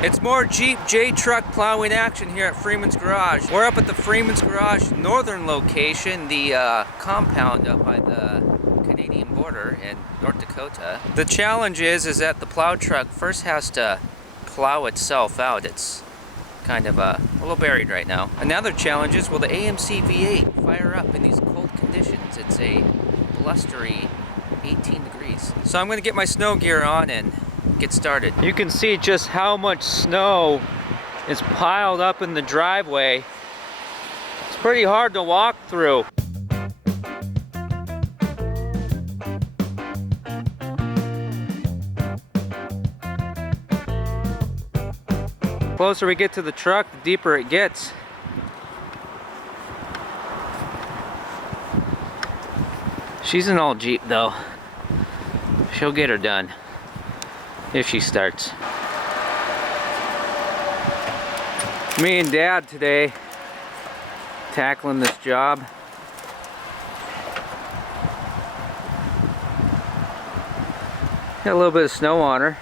It's more Jeep J truck plowing action here at Freeman's Garage. We're up at the Freeman's Garage northern location, the compound up by the Canadian border in North Dakota. The challenge is that the plow truck first has to plow itself out. It's kind of a little buried right now. Another challenge is, will the AMC V8 fire up in these cold conditions? It's a blustery 18 degrees. So I'm going to get my snow gear on and get started. You can see just how much snow is piled up in the driveway. It's pretty hard to walk through. The closer we get to the truck, the deeper it gets. She's an old Jeep though. She'll get her done. If she starts. Me and Dad today tackling this job. Got a little bit of snow on her.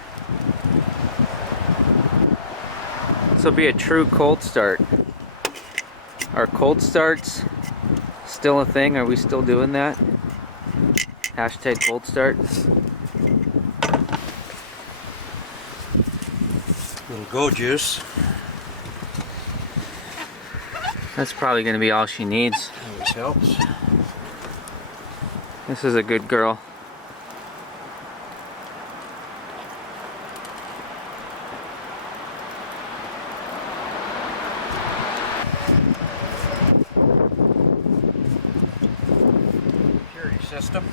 This will be a true cold start. Are cold starts still a thing? Are we still doing that? Hashtag cold starts. Little go juice. That's probably going to be all she needs. Always helps. This is a good girl. Security system.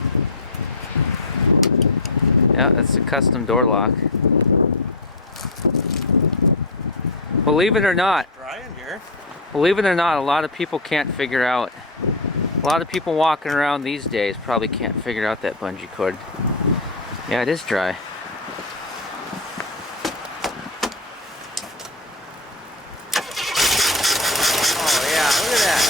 Yeah, that's a custom door lock. Believe it or not, a lot of people can't figure out. A lot of people walking around these days probably can't figure out that bungee cord. Yeah, it is dry. Oh yeah, look at that.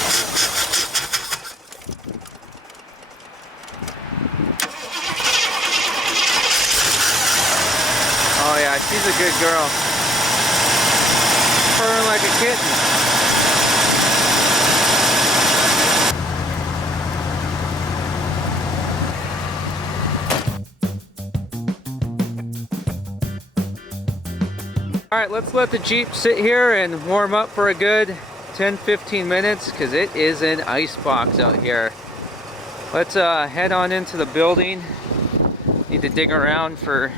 Oh yeah, she's a good girl. Purring like a kitten. Alright, let's let the Jeep sit here and warm up for a good 10-15 minutes because it is an ice box out here. Let's head on into the building. Need to dig around for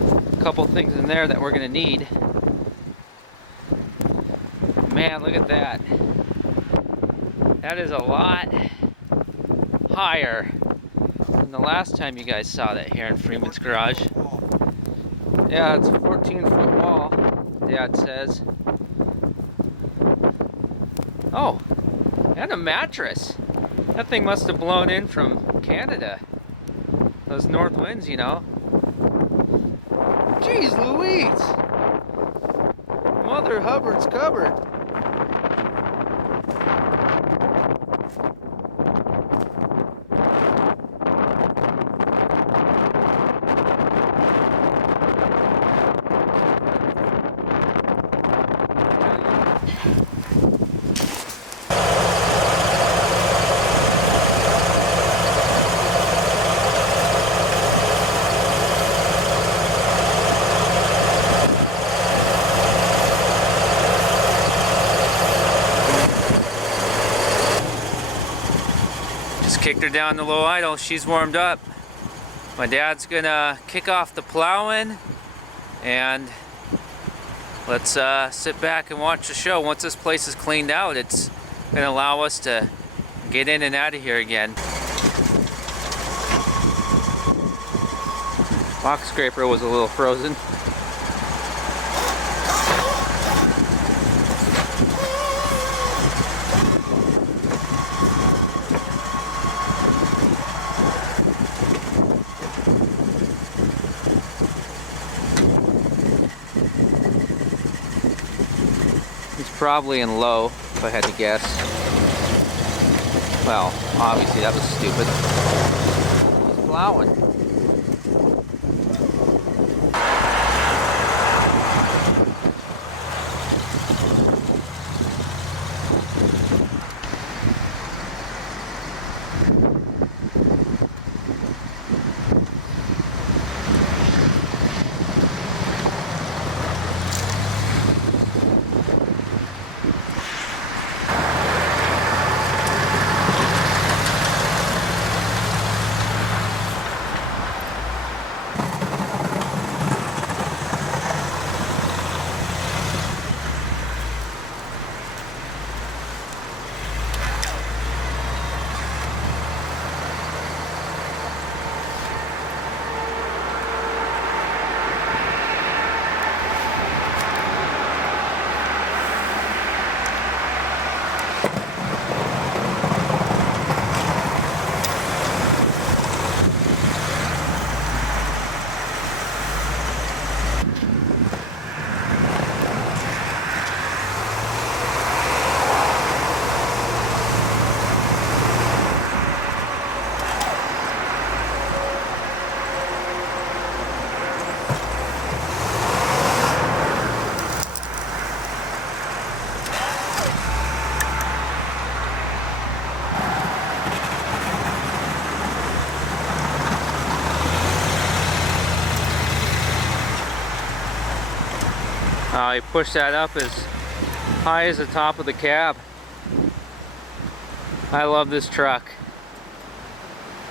a couple things in there that we're going to need. Man, look at that. That is a lot higher than the last time you guys saw that here in Freeman's Garage. Yeah, it's a 14-foot wall, Dad says. Oh, and a mattress. That thing must have blown in from Canada. Those north winds, you know. Jeez Louise! Mother Hubbard's cupboard. Kicked her down to low idle. She's warmed up. My dad's gonna kick off the plowing and let's sit back and watch the show. Once this place is cleaned out, it's gonna allow us to get in and out of here again. Box scraper was a little frozen. Probably in low, if I had to guess. Well, obviously that was stupid. He's plowing. He pushed that up as high as the top of the cab. I love this truck.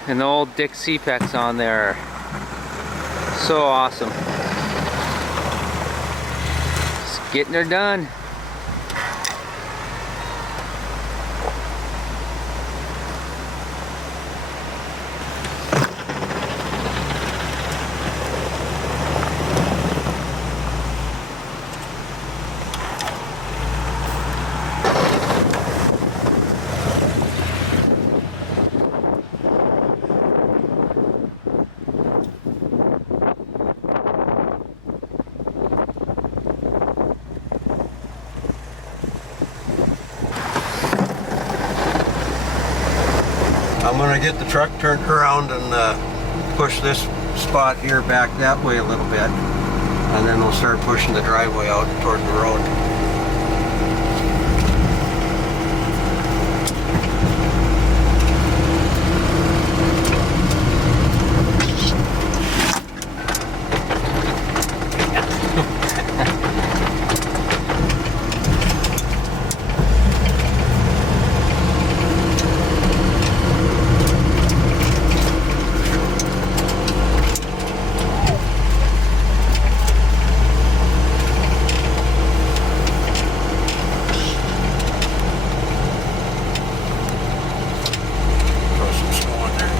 And the old Dick C-Pecs on there. So awesome. Just getting her done. I'm going to get the truck turned around and push this spot here back that way a little bit, and then we'll start pushing the driveway out toward the road.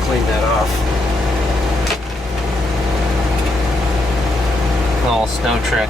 Clean that off. Little snow trick.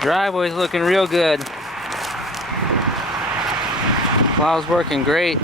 Driveway's looking real good. Plow's working great.